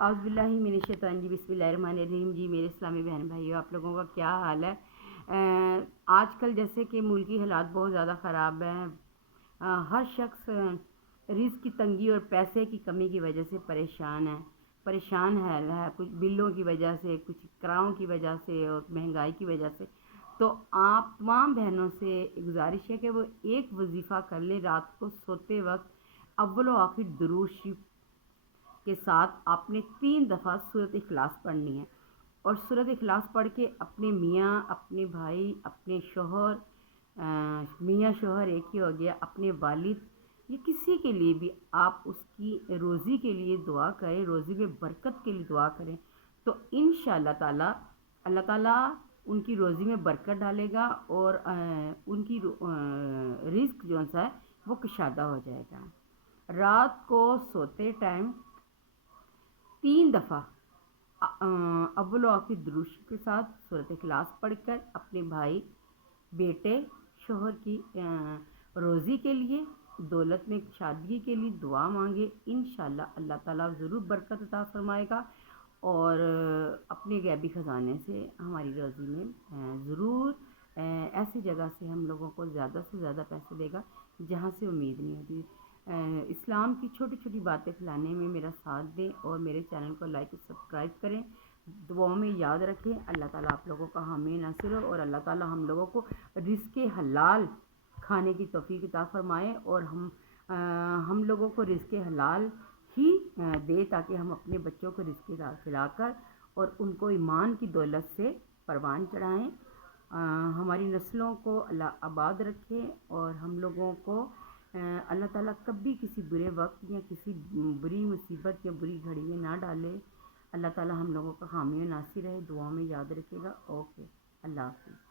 اعوذ باللہ من الشیطان الرجیم، بسم اللہ الرحمن الرحیم۔ جی میرے اسلامی بہن بھائیو، آپ لوگوں کا کیا حال ہے؟ آج کل جیسے کہ ملکی حالات بہت زیادہ خراب ہیں، ہر شخص رزق کی تنگی اور پیسے کی کمی کی وجہ سے پریشان ہے، کچھ بلوں کی وجہ سے، کچھ کراؤں کی وجہ سے اور مہنگائی کی وجہ سے۔ تو آپ تمام بہنوں سے گزارش ہے کہ وہ ایک وظیفہ کر لیں رات کو سوتے وقت، اول و آخر درود شریف کے ساتھ آپ نے 3 دفعہ سورۃ اخلاص پڑھنی ہے، اور سورۃ اخلاص پڑھ کے اپنے میاں، اپنے بھائی، اپنے شوہر، میاں شوہر ایک ہی ہو گیا، اپنے والد یا کسی کے لیے بھی آپ اس کی روزی کے لیے دعا کریں، روزی میں برکت کے لیے دعا کریں، تو انشاءاللہ تعالی اللہ تعالیٰ ان کی روزی میں برکت ڈالے گا اور ان کی رزق جو ہے وہ کشادہ ہو جائے گا۔ رات کو سوتے ٹائم 3 دفعہ اول و آخر درود شریف کے ساتھ سورۃ اخلاص پڑھ کر اپنے بھائی، بیٹے، شوہر کی روزی کے لیے، دولت میں شادی کے لیے دعا مانگے، انشاءاللہ اللہ تعالیٰ ضرور برکت عطا فرمائے گا اور اپنے غیبی خزانے سے ہماری روزی میں ضرور ایسی جگہ سے ہم لوگوں کو زیادہ سے زیادہ پیسے دے گا جہاں سے امید نہیں ہوتی۔ اسلام کی چھوٹی چھوٹی باتیں پھیلانے میں میرا ساتھ دیں اور میرے چینل کو لائک اور سبسکرائب کریں، دعاؤں میں یاد رکھیں۔ اللہ تعالیٰ آپ لوگوں کا حامی ناصر ہو اور اللہ تعالیٰ ہم لوگوں کو رزق حلال کھانے کی توفیق عطا فرمائے اور ہم لوگوں کو رزق حلال ہی دے تاکہ ہم اپنے بچوں کو رزق حلال کھلا کر اور ان کو ایمان کی دولت سے پروان چڑھائیں، ہماری نسلوں کو اللہ آباد رکھے اور ہم لوگوں کو اللہ تعالیٰ کبھی کسی برے وقت یا کسی بری مصیبت یا بری گھڑی میں نہ ڈالے۔ اللہ تعالیٰ ہم لوگوں کا حامی و ناصر رہے، دعاؤں میں یاد رکھے گا۔ اوکے، اللہ حافظ۔